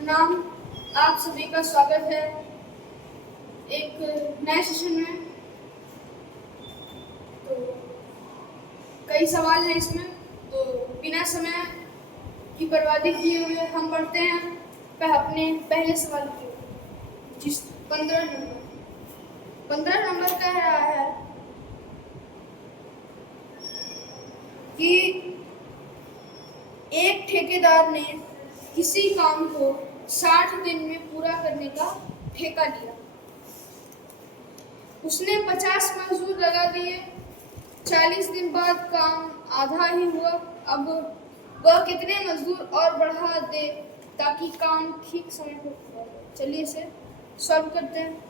प्रणाम। आप सभी का स्वागत है एक नए सेशन में। तो कई सवाल हैं इसमें, तो बिना समय की बर्बादी किए हुए हम बढ़ते हैं अपने पहले सवाल की ओर, जिस 15 नंबर कह रहा है कि एक ठेकेदार ने किसी काम को 60 दिन में पूरा करने का ठेका लिया। उसने 50 मजदूर लगा दिए। 40 दिन बाद काम आधा ही हुआ। अब वह कितने मजदूर और बढ़ा दे ताकि काम ठीक समय पर पूरा हो? चलिए इसे सॉल्व करते हैं।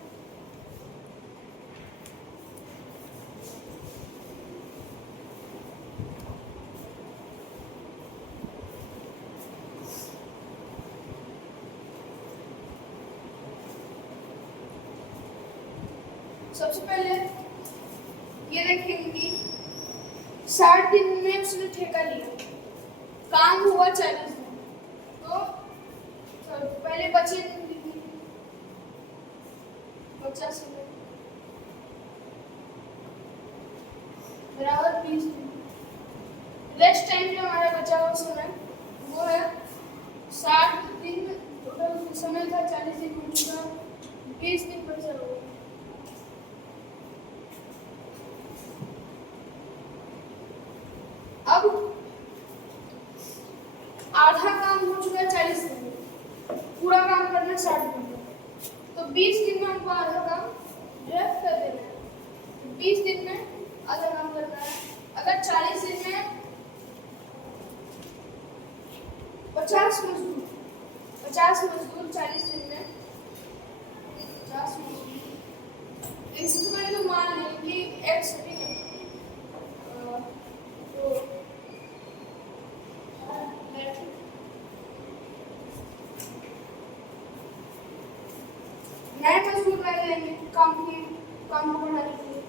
सबसे पहले ये देखेंगे कि 60 दिन में उसने ठेका लिया, काम हुआ 40 दिन, तो पहले बचे 50 बराबर 20 दिन। रेस्ट टाइम जो हमारा बचा हुआ समय वो है 60 दिन। टोटल समय था 40 दिन हो चुका, 20 दिन बचा हुआ। अब आधा काम हो चुका है 40 दिन में, पूरा काम करना 60 दिन में, तो 20 दिन में हमको आधा काम ड्राफ्ट कर देना है। 20 दिन में आधा काम करना है। अगर 40 दिन में 50 मजदूर 40 दिन में 50 मजदूर, इससे पहले तो मान लें कि x ठीक है, तो नए मजदूर लग जाएंगे काम को बढ़ाने के लिए।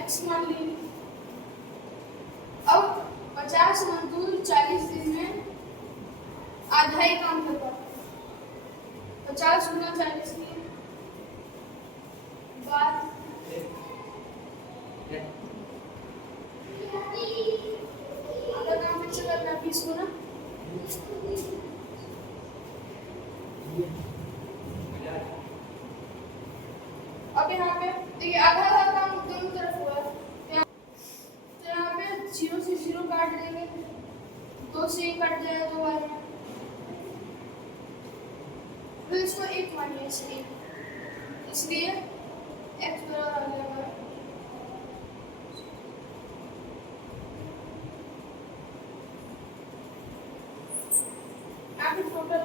x मान लीजिए। अब 50 मजदूर 40 दिन में आधा ही काम कर पाते। 50 गुना 40 की बात आधा काम फिर से करना 20 गुना। अब यहाँ पे देखिए आधा काम दोनों तरफ हुआ है, तो यहाँ पे 0 से 0 काट देंगे, 2 से 1 कट जाएगा 2 बार में, तो इसको 1 मानिए, इसलिए x बराबर आ जाएगा यहाँ पे टोटल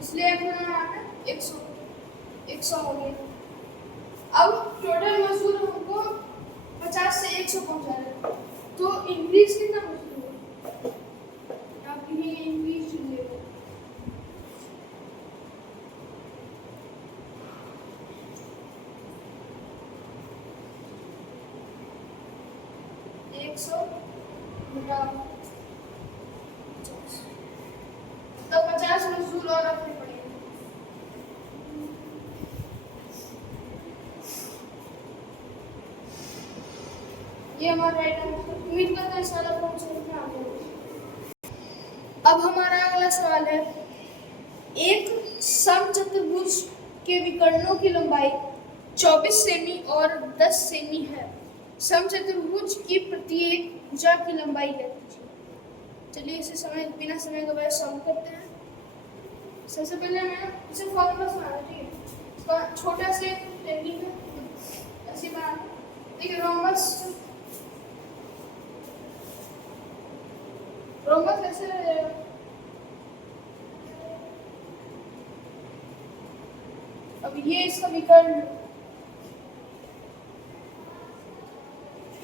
इसलिए यहाँ पे 100 हो गया। अब टोटल मजदूर हमको 50 से 100 पहुंचा रहे, तो इंक्रीज कितना मजदूर आपके लिए इंक्रीज लेवल 100 तो 50 मजदूर और रखने पड़ेंगे। ये हमारा राइट आंसर। उम्मीद करते हैं सारा पहुंच में आ गया। अब हमारा अगला सवाल है, एक समचतुर्भुज के विकर्णों की लंबाई 24 सेमी और 10 सेमी है। समचतुर्भुज की प्रत्येक भुजा की लंबाई है। चलिए इसे बिना समय गवाए सॉल्व करते हैं। सबसे पहले मैं इसे फॉर्मूला सुना ठीक है, इसका छोटा से टेक्निक है ऐसे बना। देखिए रोमस ऐसे रहेगा, अब ये इसका विकर्ण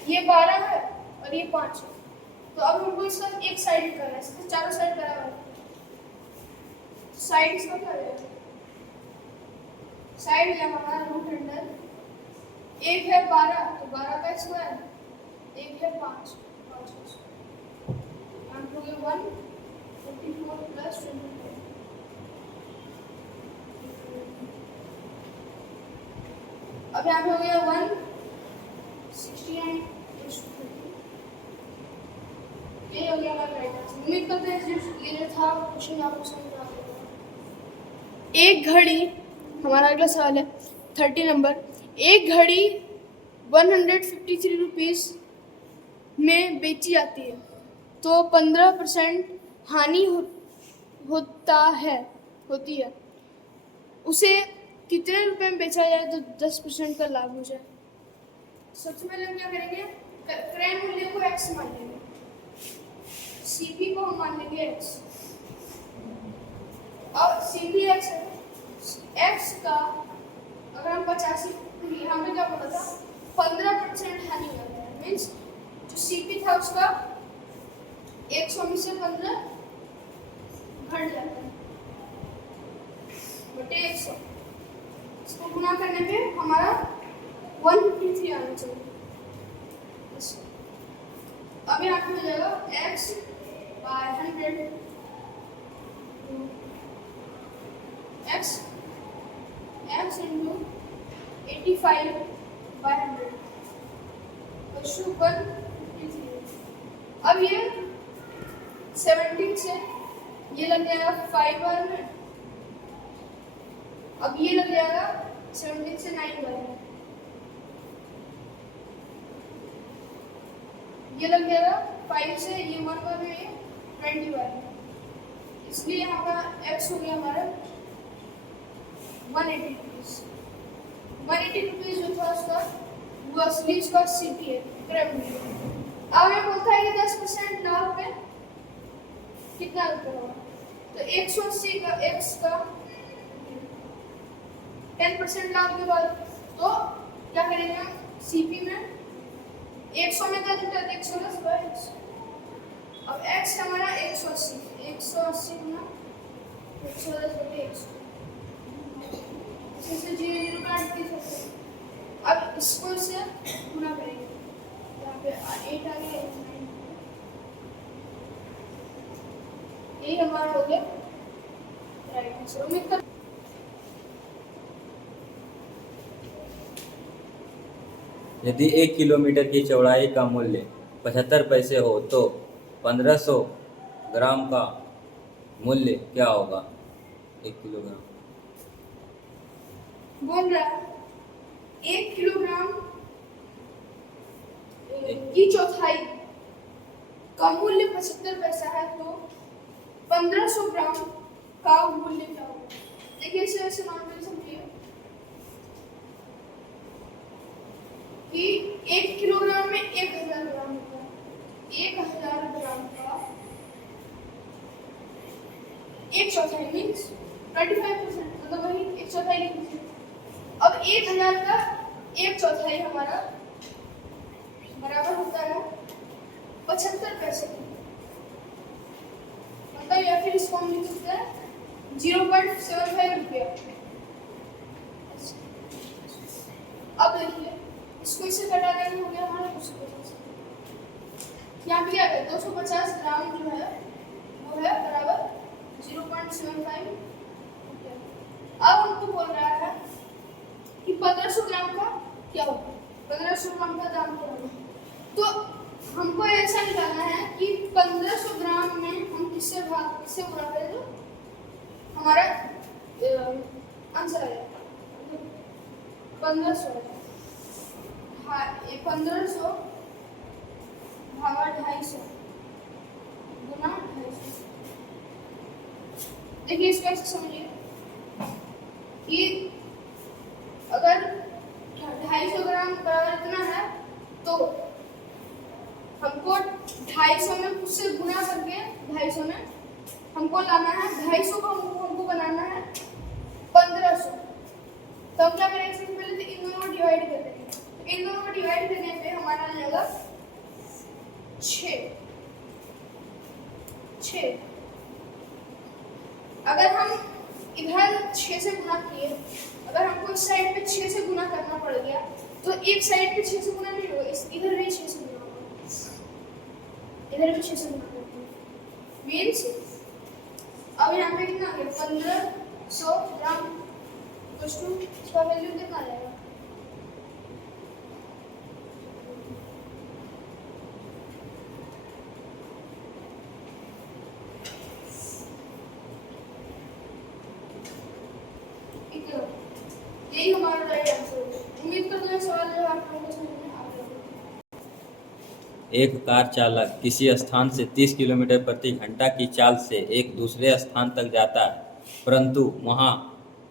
ये 12 है और ये 5 है, तो अब हमको इसका एक साइड करना है, इसके चारों साइड बराबर है। साइड इसका क्या है, साइड है हमारा रूट अंडर, एक है 12 तो 12 का स्क्वायर, एक है 5 5 का स्क्वायर, हम हो गया 144 प्लस 25। अब यहाँ पे हो गया 169। ये हो गया हमारा राइट आंसर। उम्मीद करते हैं ये जो था क्वेश्चन आपको समझ आ गया। एक घड़ी, हमारा अगला सवाल है 30 नंबर। एक घड़ी 153 रुपीज़ में बेची जाती है तो 15% हानि होती है, उसे कितने रुपए में बेचा जाए तो 10% का लाभ हो जाए। सबसे पहले हम क्या करेंगे, क्रय मूल्य को x मान लेंगे, CP को हम मान लेंगे x। अब CP x है, x का अगर हम 85, यहाँ पे क्या बोला था 15% हानि हो रहा है, मीन्स जो CP था उसका 100 में से 15 घट जाता है बटे 100। इसको गुना करने पे हमारा 153 आना चाहिए। अब यहाँ पे हो जाएगा x by 100 x into 85 by 100 तो 153। अब ये 17 से ये लग जाएगा 5 बार में, अब ये लग जाएगा 17 से 9 बार में, ये लग जाएगा 5 से ये 1 बार में, ये 20 बार में, इसलिए यहाँ का x हो गया हमारा 180 रुपीज़। 180 रुपीज़ जो था उसका वो असली उसका CP है, क्रय मूल्य। अब ये बोलता है कि 10% लाभ पे कितना रुपये होगा, तो 180 का x का 10% लाभ के बाद तो क्या करेंगे हम, CP में 100 में क्या जुटा है 100 प्लस 100। अब x हमारा 180 गुना 110 बटे 100, इससे 0 काट के सकते हैं। अब इसको से गुना करेंगे, यहाँ पे 8 आ गया, 9 यही हमारा हो गया राइट आंसर। उम्मीद कर यदि 1 किलोमीटर की चौड़ाई का मूल्य 75 पैसे हो तो 1500 ग्राम का मूल्य क्या होगा। 1 किलोग्राम बोल रहा है 1 किलोग्राम की चौथाई का मूल्य 75 पैसा है तो 1500 ग्राम का मूल्य क्या होगा। देखिए इसे ऐसे नॉर्मली समझिए कि 1 किलोग्राम में 1000 ग्राम होता है, 1000 ग्राम का 1/4 मीन्स 25%, मतलब वही 1/4 लिख लीजिए। अब 1000 का 1/4 हमारा बराबर होता है 75 पैसे, मतलब या फिर इसको हम लिख सकते हैं 0.75 रुपया। अब देखिए इसको इससे घटा देंगे, हो गया हमारा 250। यहाँ पे क्या है 250 ग्राम जो है वो है बराबर 0.75 रुपया। अब हमको बोल रहा है कि 1500 ग्राम का क्या होगा, 1500 ग्राम का दाम क्या होगा। तो हमको ऐसा निकालना है कि 1500 ग्राम में हम किससे गुणा करें तो हमारा आंसर आएगा 1500। हाँ, ये 1500 भागा 250 गुना 250। देखिए इसको ऐसे समझिए कि अगर 250 ग्राम बराबर इतना है तो हमको 250 में उससे गुना करके 250 में हमको लाना है 250 को हमको बनाना है 1500। तो हम क्या करेंगे, सबसे पहले तो इन दोनों को डिवाइड कर देंगे। तो इन दोनों को डिवाइड करने पे हमारा आ जाएगा 6 6। अगर हम इधर 6 से गुना किए, अगर हमको इस साइड पे 6 से गुना करना पड़ गया तो एक साइड पे 6 से गुना नहीं होगा, इस इधर भी 6 से गुना होगा, इधर भी 6 से गुना करते हैं। मीन्स अब यहाँ पे कितना आ गया 1500 ग्राम, इसका वैल्यू कितना आ जाएगा? यही हमारा राइट आंसर होगा। उम्मीद करता हूँ सवाल जो आप लोगों को समझ में आ गया। एक कार चालक किसी स्थान से 30 किलोमीटर प्रति घंटा की चाल से एक दूसरे स्थान तक जाता है, परंतु वहां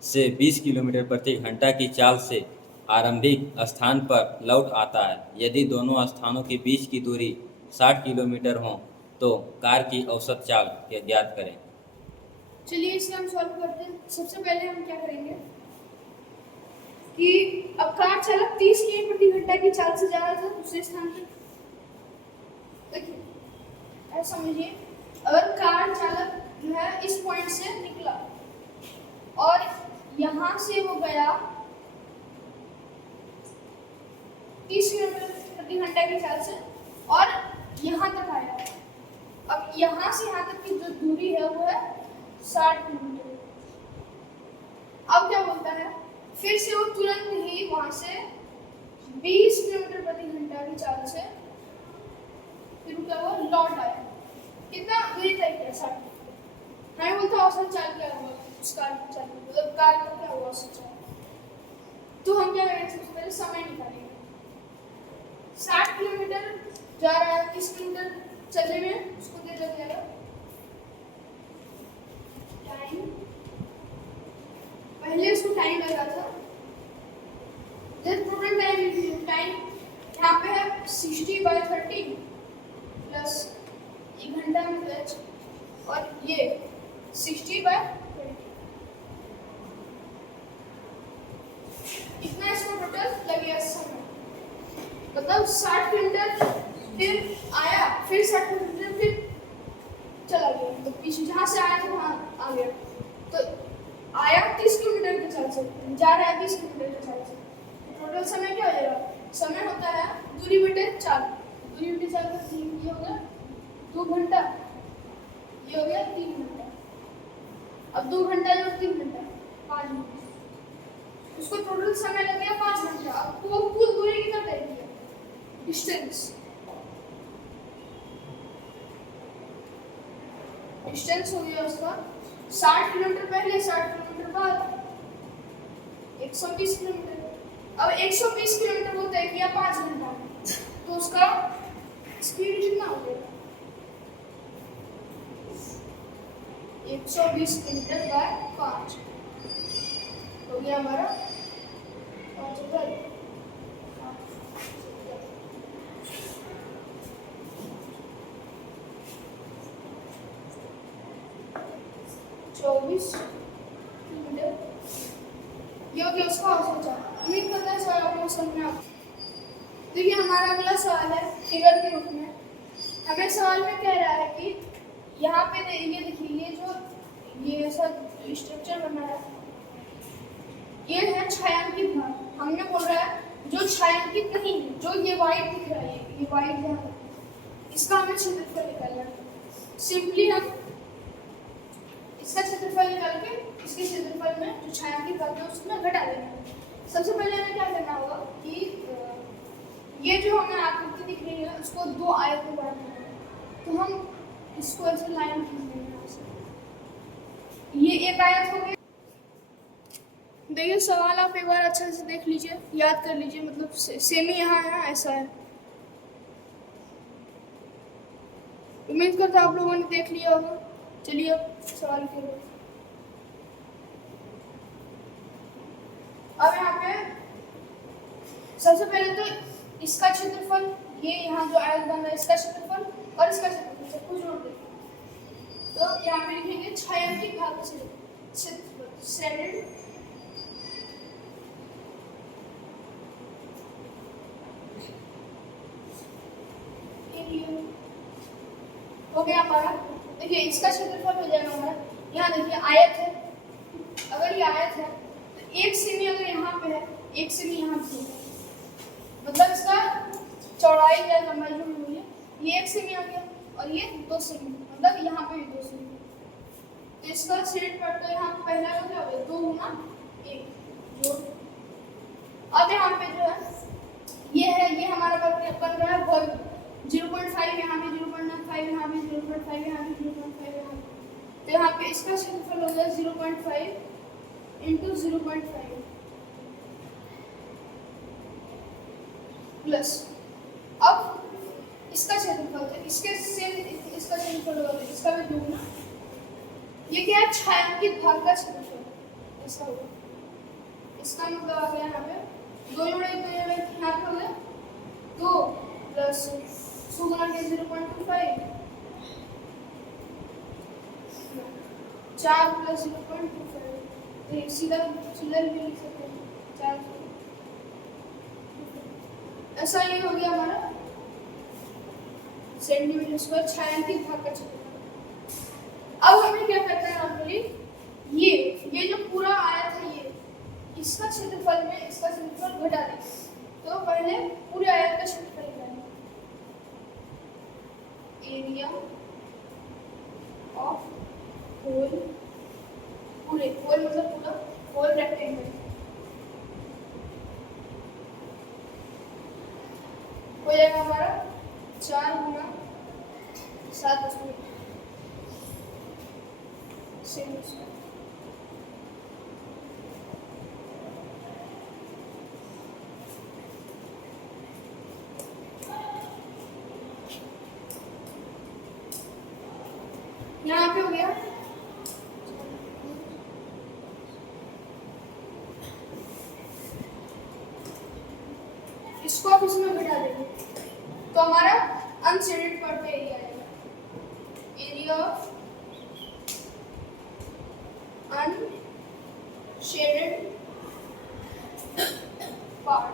से 20 किलोमीटर प्रति घंटा की चाल से आरंभिक स्थान पर लौट आता है। यदि दोनों स्थानों के बीच की दूरी 60 किलोमीटर हो तो कार की औसत चाल ज्ञात करें। चलिए इसे हम सॉल्व करते हैं। सबसे पहले हम क्या करेंगे कि अब कार चालक 30 किलोमीटर प्रति घंटा की चाल से जा रहा था दूसरे स्थान पर। देखिए ऐसा समझिए, अगर कार चालक जो है इस पॉइंट से निकला और यहाँ से वो गया 30 किलोमीटर प्रति घंटा की चाल से और यहाँ तक आया। अब यहाँ से यहाँ तक की जो दूरी है वो है 60 किलोमीटर। अब क्या बोलता है, फिर से वो तुरंत ही वहां से 20 किलोमीटर प्रति घंटा की चाल से फिर क्या हुआ, लौट आया। कितना दूरी तय किया? 60। हमें बोलता औसत चाल क्या हुआ उस कार की चाल, मतलब कार का क्या हुआ औसत चाल। तो हम क्या करेंगे, सबसे पहले समय निकालेंगे। 60 किलोमीटर जा रहा है, 30 किलोमीटर चलने में उसको देर लग जाएगा। टाइम, पहले उसको टाइम लगा था, टोटल टाइम यहाँ पे है 60/30 प्लस 1 घंटा में प्लस और ये 60/20, इतना इसको टोटल लगेगा समय। मतलब 60 किलोमीटर फिर आया, फिर 60 किलोमीटर फिर चला गया, तो पीछे जहाँ से आया था वहाँ आ गया। तो आया 30 किलोमीटर की चाल से, जा रहा है 20 किलोमीटर की चाल से, टोटल समय क्या हो जाएगा? समय होता है दूरी बटे चाल, दूरी बटे चाल का ये हो गया 2 घंटा, ये हो गया 3 घंटा। अब 2 घंटा जो 3 घंटा 5 घंटा, उसको टोटल समय लग गया 5 घंटा। अब वो कुल दूरी कितना तय किया? डिस्टेंस हो गया उसका 60 किलोमीटर पहले, 60 किलोमीटर बाद, 120 किलोमीटर। अब 120 किलोमीटर वो तय किया 5 घंटा में, तो उसका स्पीड कितना हो गया? 120 किलोमीटर बाय 5 हो गया हमारा 24 किलोमीटर। ये हो गया उसका औसत चाल। उम्मीद करता है सवाल आपको समझ में आ। देखिए हमारा अगला सवाल है फिगर के रूप में। हमें सवाल में कह रहा है कि यहाँ पे ये देखिए, ये जो ये ऐसा स्ट्रक्चर बना है, ये है छायांकित भाग। हमने बोल रहा है जो छायांकित नहीं है, जो ये वाइट दिख रहा है, ये वाइट यहाँ, इसका हमें क्षेत्रफल निकालना है। सिंपली हम इसका क्षेत्रफल निकाल के इसके क्षेत्रफल में जो छायांकित भाग है उसमें घटा देना। सबसे पहले हमें क्या करना होगा कि ये जो हमें आकृति दिख रही है उसको 2 आयत में बांटना है। तो हम इसको ऐसे लाइन खींच लेंगे यहाँ से। ये एक आयत हो गई। देखिए सवाल आप एक बार अच्छे से देख लीजिए, याद कर लीजिए, मतलब सेमी यहाँ है, ऐसा है। उम्मीद करता हूँ आप लोगों ने देख लिया होगा। चलिए अब सवाल के लिए। अब यहाँ पे सबसे पहले तो इसका क्षेत्रफल, ये यहाँ जो आयत बन रहा है इसका क्षेत्रफल और इसका क्षेत्रफल सबको जोड़ देंगे। तो यहाँ पे लिखेंगे छायांकित भाग से क्षेत्रफल, शेडेड एरिया हो गया हमारा। देखिए इसका क्षेत्रफल हो जाएगा हमारा, यहाँ देखिए आयत है, अगर ये आयत है तो 1 सेमी अगर यहाँ पे है, 1 सेमी यहाँ पे है, मतलब इसका चौड़ाई या लंबाई जो भी हुई है, ये 1 सेमी आ गया और ये 2 सेमी, मतलब यहाँ पे भी 2 सेमी। तो इसका क्षेत्रफल तो यहाँ पहला का क्या हो गया 2 गुना 1 जो। अब यहाँ पे जो है ये है, ये हमारा बन रहा है वर्ग, 0.5 यहाँ भी 0.5 यहाँ भी 0.5 यहाँ भी 0.5 यहाँ भी। तो यहाँ पे इसका क्षेत्रफल हो गया 0.5 इंटू 0.5 प्लस, अब इसका क्षेत्रफल तो इसके सेम इसका क्षेत्रफल होगा तो इसका भी 2 गुना, ये क्या है छायांकित भाग का क्षेत्रफल इसका होगा, इसका मतलब आ गया यहाँ पे 2 जोड़े यहाँ पे हो गया 2 प्लस 2 गुना के 0.25 4 प्लस 0.25, तो सीधा सीधा भी लिख सकते हैं 4, ऐसा ये हो गया हमारा सेंटीमीटर स्क्वायर छायांकित भाग का क्षेत्रफल। अब हमें क्या करना है नॉर्मली, ये जो पूरा आयत है ये इसका क्षेत्रफल में इसका क्षेत्रफल घटा देंगे, तो पहले पूरे आयत का क्षेत्रफल निकालेंगे, एरिया ऑफ होल, पूरे होल मतलब पूरा होल रेक्टेंगल हो जाएगा हमारा 4 गुना 7 सेंटीमीटर। यहाँ पे हो गया इसको आप इसमें घटा देंगे तो हमारा अनशेडेड पार्ट पे एरिया आएगा, एरिया ऑफ अनशेडेड पार्ट,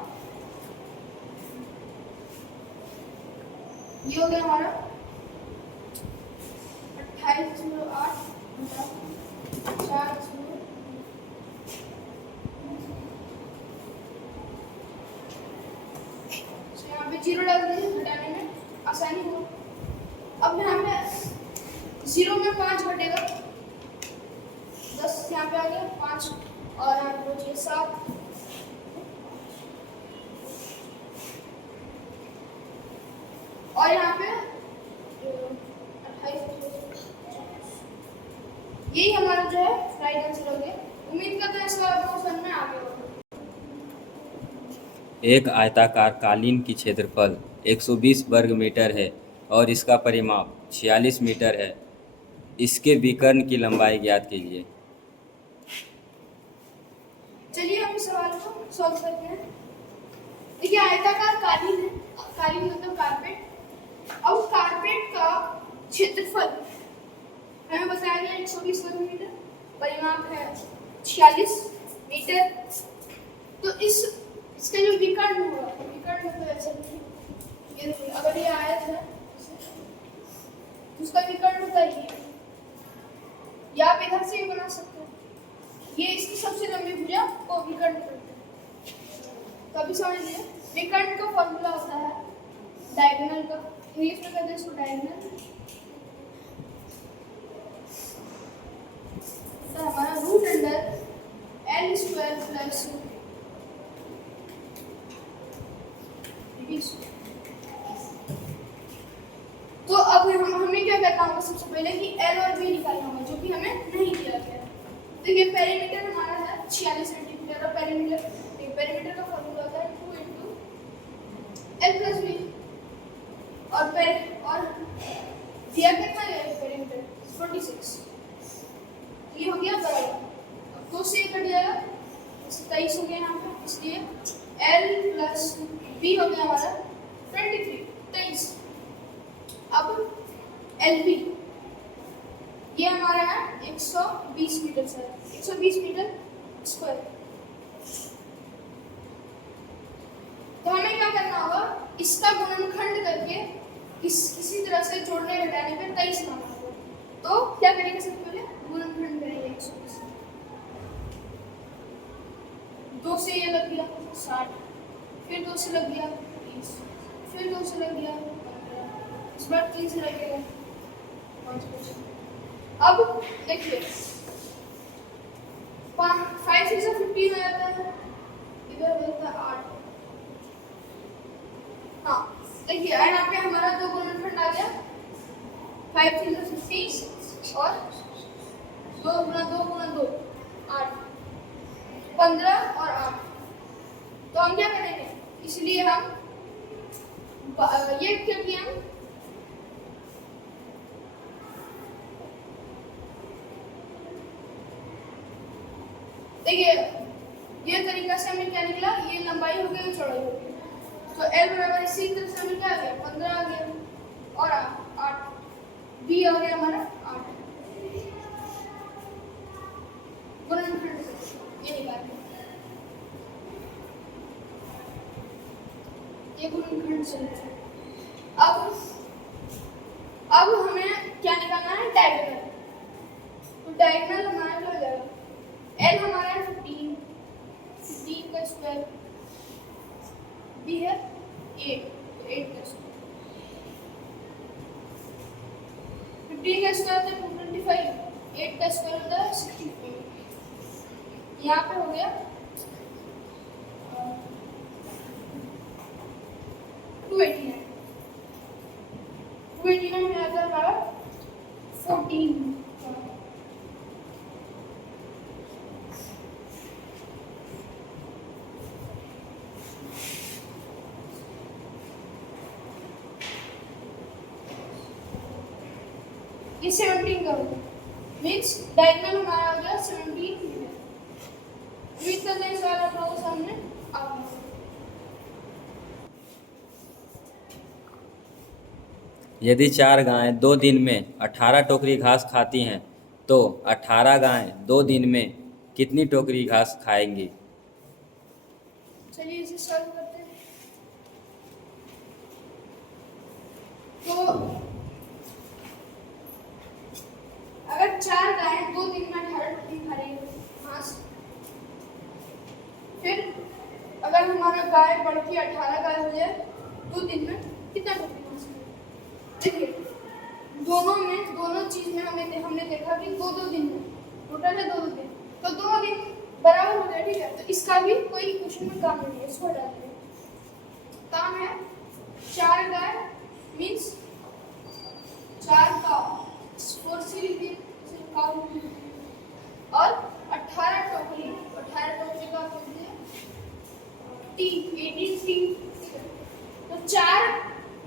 ये हो गया हमारा 28.08 4 यहाँ पे 0 डाल दीजिए, घटाने में आसानी हो। अब यहाँ पे 0 में 5 घटेगा 10, यहाँ पे आ गया 5 और यहाँ पे बचिए 7, और यहाँ पे 28, यही हमारा जो है राइट आंसर हो गया। उम्मीद करते हैं इसका आपको समझ में आ गया होगा। एक आयताकार कालीन की क्षेत्रफल 120 वर्ग मीटर है और इसका परिमाप 46 मीटर है। इसके विकर्ण की लंबाई ज्ञात कीजिए। चलिए हम इस सवाल को सॉल्व करते हैं। देखिए आयताकार कालीन है, कालीन मतलब कारपेट। अब कारपेट का क्षेत्रफल हमें बताया गया 120 वर्ग मीटर, परिमाप है 46 मीटर। तो इसका जो विकर्ण होगा, विकर्ण मतलब ऐसा ये देखिए, अगर ये आयत है तो उसका विकर्ण होता है या आप इधर से भी बना सकते हैं, ये इसकी सबसे लंबी भुजा को विकर्ण करते हैं। कभी समझ लीजिए विकर्ण का फॉर्मूला होता है डायगोनल का, इंग्लिश में कहते हैं इसको डायगोनल। तो हमारा root under L square plus तो अब हमें क्या करना होगा, सबसे पहले कि एल और बी निकालना होगा, जो कि हमें नहीं दिया गया। देखिए पेरीमीटर हमारा है 46 सेंटीमीटर और पेरीमीटर का फॉर्मूला होता है 2 इंटू एल प्लस बी और दिया कितना है पेरीमीटर 26, ये हो गया बराबर। 2 से कट जाएगा 27 हो गया यहाँ पे, इसलिए एल प्लस बी हो गया हमारा 23। अब एल बी ये हमारा है 120 मीटर सर, 120 मीटर स्क्वायर। तो हमें क्या करना होगा, इसका गुणनखंड करके किसी तरह से जोड़ने घटाने पे 23 मान होगा। तो क्या करेंगे, सबसे पहले गुणनखंड करेंगे 120। 2 से ये लग गया 60, फिर 2 से लग गया 30, फिर 2 से लग गया 15, इस बार 3 से लगेगा 5 बचा। अब देखिए 5 से 15 हो जाता है, इधर हो जाता है 8। हाँ देखिए यहाँ पे हमारा 2 गुणनखंड आ गया, 5 3 50 और 2 गुना 2 गुना 2 8, 15 और 8। तो हम क्या करेंगे, इसलिए हम ये क्योंकि हम देखिए ये तरीका से हमें क्या निकला, ये लंबाई हो गई और चौड़ाई हो गई। तो L बराबर इसी तरह से हमें क्या आ गया, 15 आ गया और 8, B आ गया हमारा 8। गुणनखंड ये निकाल, ये गुणनखंड से अब हमें क्या निकालना है, डायगोनल। तो डायगोनल हमारा क्या हो जाएगा, L हमारा है 15, 15 का स्क्वायर, B है 8, तो 8 का स्क्वायर, 15 का स्क्वायर होता है 225, 8 का स्क्वायर होता है 64। यहाँ पे हो गया 289, 289 में आता है हमारा 14। ये 17 का होगा, मीन्स डायगोनल हमारा हो गया 17 मीटर। उम्मीद करते हैं इस वाला आप लोगों के सामने आ गया। यदि 4 गायें 2 दिन में 18 टोकरी घास खाती हैं तो 18 गायें 2 दिन में कितनी टोकरी घास खाएंगी? चलिए इसे सॉल्व करते हैं। तो अगर 4 गायें 2 दिन में 18 टोकरी खा रही है घास, फिर अगर हमारा गाय बढ़ के 18 गाय हो जाए 2 दिन में कितना टोकरी घास खाएगी। देखिए दोनों चीज में हमने देखा कि 2-2 दिन में टोटल है 2-2 दिन, तो 2 दिन बराबर हो गया, ठीक है। तो इसका भी कोई क्वेश्चन में काम नहीं है, इसको हटा देते हैं। काम है 4 गाय मीन्स 4 काऊ, 4 से लिख दिए काऊ, और 18 टोकरी, 18 टोकरी का बोलते हैं टी, 18 टी। तो 4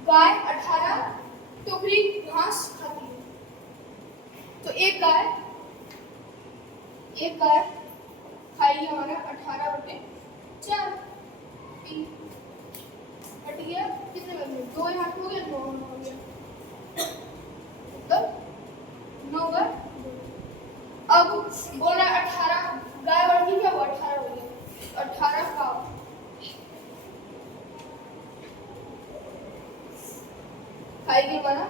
गाय 18 टोकरी घास खाती है, तो एक गाय खाएगी हमारा 18/4, कट गया कितने बन गए, 2 यहाँ हो गया, 2 हो गया, मतलब 9 बार। अब बोल रहा 18 गाय बढ़ गई, क्या हुआ 18 हो गया, 18 का खाएगी हमारा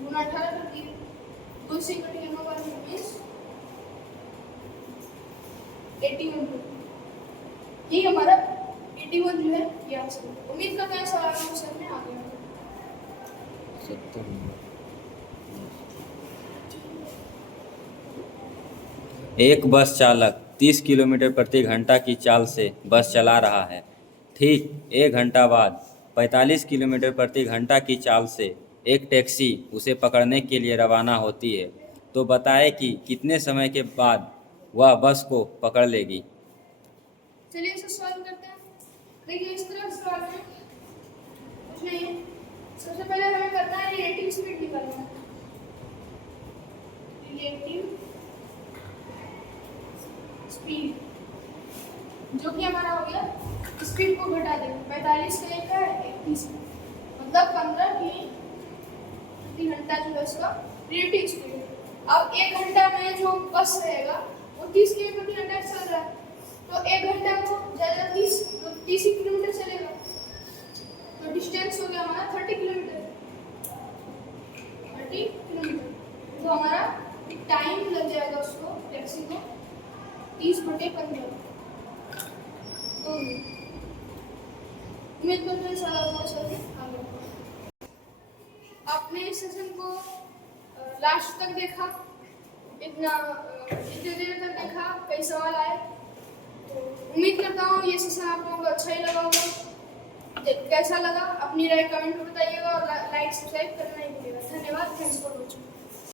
गुना 18 कर दिए, 2 से कट गया 9 बार, मीन्स 81। ये हमारा 81 जो है ये आंसर है। उम्मीद करते हैं सवाल में समझ में आ गया। एक बस चालक 30 किलोमीटर प्रति घंटा की चाल से बस चला रहा है। ठीक 1 घंटा बाद 45 किलोमीटर प्रति घंटा की चाल से एक टैक्सी उसे पकड़ने के लिए रवाना होती है। तो बताए कि कितने समय के बाद वह बस को पकड़ लेगी। चलिए इसे सॉल्व करते हैं। देखिए इस तरह सवाल में कुछ नहीं है, सबसे पहले हमें करना है रिलेटिव स्पीड निकालना है। रिलेटिव स्पीड जो कि हमारा हो गया, स्पीड को घटा देंगे, 45 से लेकर 31, मतलब 15 की प्रति घंटा जो है उसका रिलेटिव स्पीड है। अब 1 घंटा में जो बस रहेगा वो 30 किलोमीटर प्रति घंटा चल रहा है, तो 1 घंटा को ज़्यादा 30 किलोमीटर चलेगा, तो डिस्टेंस हो टाइम लग जाएगा उसको टैक्सी को 30/15 2 मिनट। उम्मीद करते हैं सारा बहुत जल्दी आगे बढ़ेगा। आपने इस सेशन को लास्ट तक देखा, इतने देर तक देखा, कई सवाल आए, तो उम्मीद करता हूँ ये सेशन आप लोगों को अच्छा ही लगा होगा। कैसा लगा अपनी राय कमेंट में बताइएगा और लाइक सब्सक्राइब करना नहीं भूलिएगा। धन्यवाद। Thanks for watching.